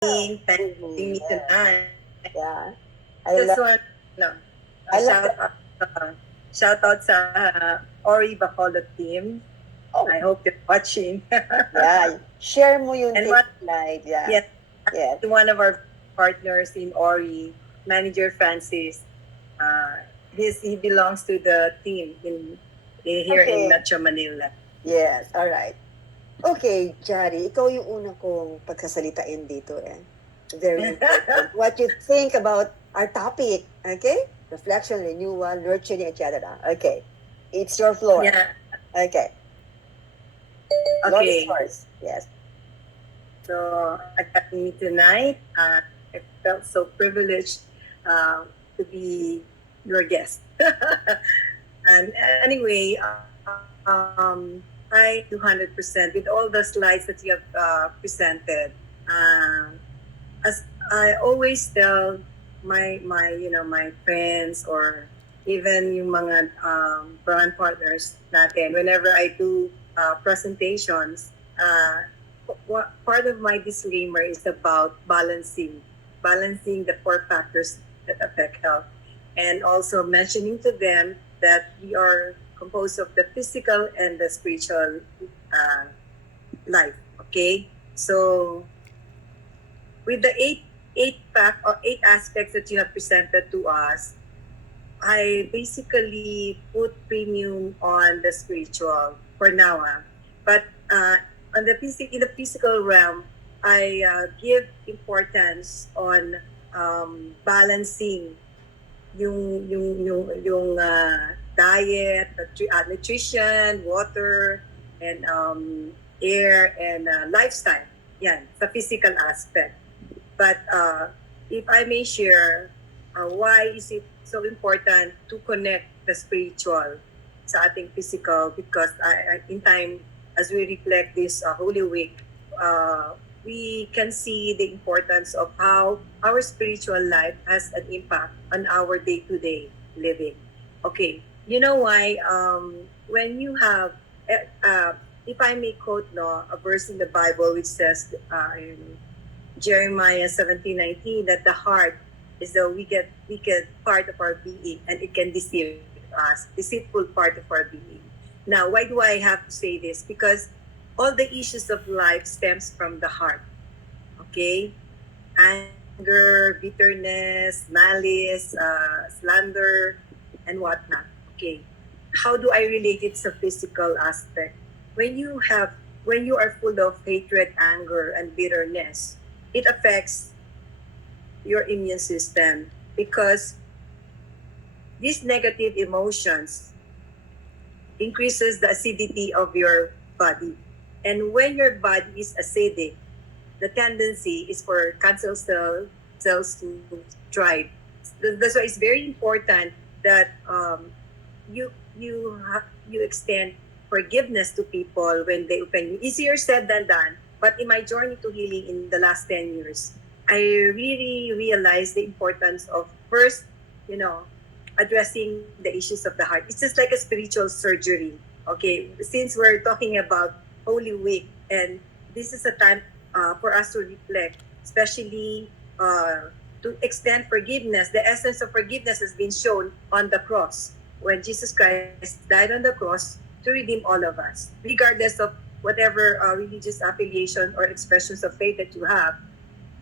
Thanks for having me Yeah, tonight. yeah. I Just love, want no, I love shout that. out shout out sa Ori Bacolod team. Oh, I hope they're watching. yeah. Share mo yung and take one slide. Yeah, yes, yes. actually one of our partners in Ori, manager Francis, he belongs to the team in here in Okay. Metro Manila. Yes, all right. Okay, Jari, ikaw yung una kong pagkasalitain dito eh. Very important. What you think about our topic, okay? Reflection, renewal, nurturing, etc. Okay. It's your floor. yeah. Okay. Floor is Okay. yours. Yes. So having me tonight. I felt so privileged to be your guest. And anyway, I 200% with all the slides that you have presented. Uh, as I always tell my friends or even yung mga brand partners natin whenever I do presentations, part of my disclaimer is about balancing the four factors that affect health, and also mentioning to them that we are composed of the physical and the spiritual uh, life. Okay, so with the eight aspects that you have presented to us, I basically put premium on the spiritual for now. But on the in the physical realm, I give importance on balancing yung diet, nutrition, water, and air and lifestyle. Yan, sa physical aspect. But if I may share, why is it so important to connect the spiritual sa ating physical? Because in time, as we reflect this Holy Week, we can see the importance of how our spiritual life has an impact on our day-to-day living. Okay, you know why? When you have, if I may quote a verse in the Bible which says in Jeremiah 17:19 that the heart is the wicked part of our being and it can deceive us, deceitful part of our being. Now, why do I have to say this? Because all the issues of life stems from the heart. Okay? Anger, bitterness, malice, slander, and whatnot. Okay. How do I relate it to physical aspect? When you have when you are full of hatred, anger, and bitterness, it affects your immune system because these negative emotions increases the acidity of your body. And when your body is acidic, the tendency is for cells to thrive. That's why it's very important that you extend forgiveness to people when they offend you. Easier said than done. But in my journey to healing in the last 10 years, I really realized the importance of first, you know, addressing the issues of the heart. It's just like a spiritual surgery. Okay, since we're talking about Holy Week, and this is a time for us to reflect, especially to extend forgiveness. The essence of forgiveness has been shown on the cross when Jesus Christ died on the cross to redeem all of us, regardless of whatever religious affiliation or expressions of faith that you have.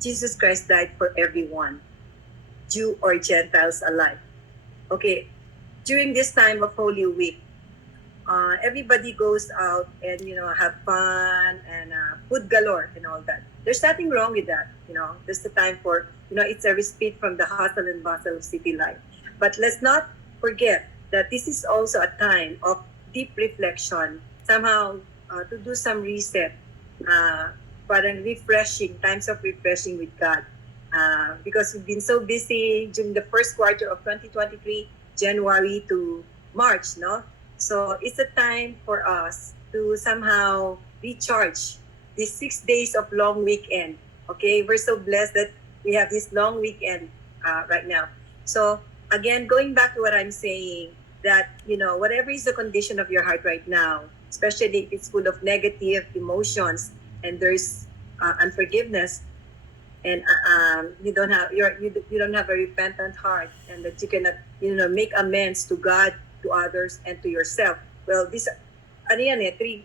Jesus Christ died for everyone, Jew or Gentiles alike. Okay, during this time of Holy Week, everybody goes out and have fun and food galore and all that. There's nothing wrong with that. There's the time for it's a respite from the hustle and bustle of city life. But let's not forget that this is also a time of deep reflection. Somehow to do some reset, uh, parang refreshing times of refreshing with God. Because we've been so busy during the first quarter of 2023, January to March, no? So it's a time for us to somehow recharge these 6 days of long weekend. Okay, we're so blessed that we have this long weekend right now. So again, going back to what I'm saying, that whatever is the condition of your heart right now, especially if it's full of negative emotions and there's unforgiveness, and you don't have a repentant heart, and that you cannot make amends to God, to others, and to yourself. Well, this ano yan eh, three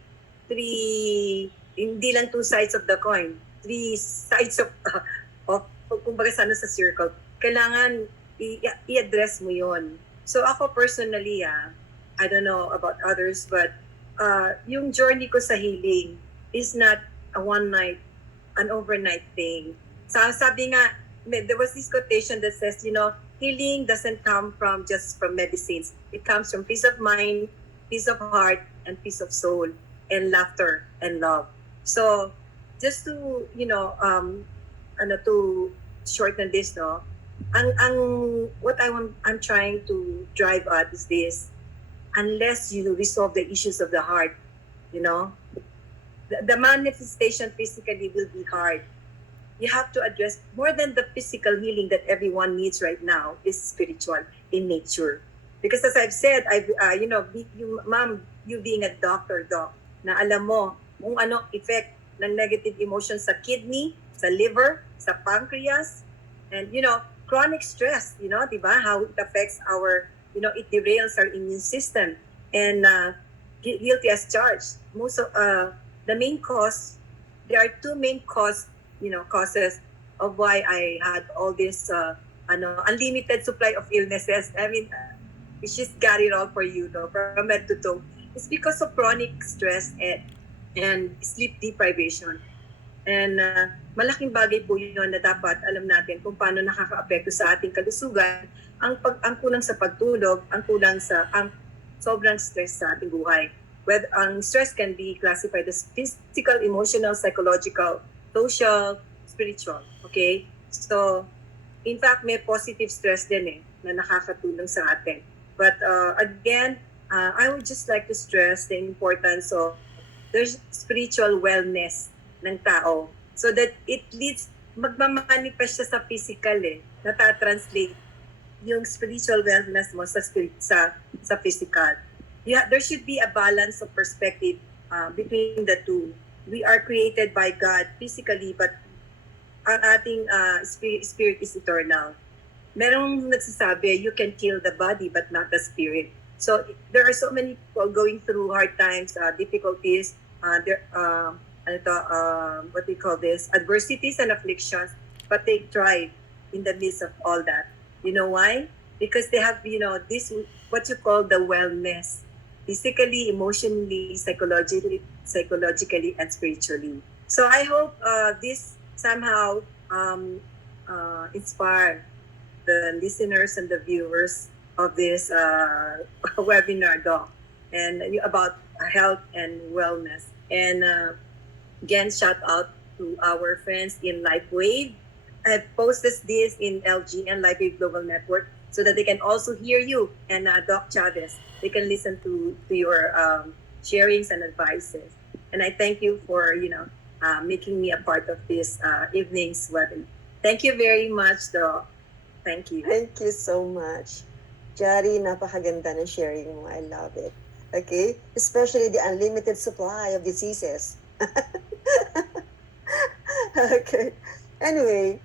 hindi lang two sides of the coin, three sides of kumbaga sana sa circle. Kailangan i-address mo yon. So ako personally, I don't know about others, but yung journey ko sa healing is not a one night, an overnight thing. Sabi nga, there was this quotation that says, healing doesn't come from medicines. It comes from peace of mind, peace of heart, and peace of soul, and laughter and love. So, just to, to shorten this, no, what I'm trying to drive at is this: unless you resolve the issues of the heart, the manifestation physically will be hard. You have to address more than the physical healing that everyone needs right now is spiritual in nature. Because as I've said, you being a doctor, na alam mo kung ano effect ng negative emotions sa kidney, sa liver, sa pancreas, and chronic stress, di ba? How it affects it derails our immune system, and guilty as charged. Most of the main cause, there are two main causes of why I had all this unlimited supply of illnesses. I mean, it's just got it all for you, though, from head to toe. It's because of chronic stress and sleep deprivation. And malaking bagay po yun na dapat alam natin kung paano nakaka-apekto sa ating kalusugan ang kulang sa pagtulog, ang sobrang stress sa ating buhay. Whether ang stress can be classified as physical, emotional, psychological, social, spiritual. Okay? So, in fact, may positive stress din na nakakatulong sa atin. But again, I would just like to stress the importance of there's spiritual wellness ng tao, so that it leads, magmamanifest siya sa physical natatranslate yung spiritual wellness mo sa physical. There should be a balance of perspective between the two. We are created by God physically, but ang ating spirit is eternal. Merong nagsasabi, you can kill the body but not the spirit. So there are so many people going through hard times, difficulties, what we call this, adversities and afflictions, but they thrive in the midst of all that. You know why? Because they have, this, what you call the wellness, physically, emotionally, psychologically, and spiritually. So I hope this somehow inspire the listeners and the viewers of this webinar, Doc, and about health and wellness. And again, shout out to our friends in LifeWave. I've posted this in LGN, LifeWave Global Network, so that they can also hear you and Doc Chavez. They can listen to your sharings and advices. And I thank you for, making me a part of this evening's webinar. Thank you very much, Doc. Thank you. Thank you so much. Jari, napakaganda ng sharing mo. I love it. Okay? Especially the unlimited supply of diseases. Okay. Anyway,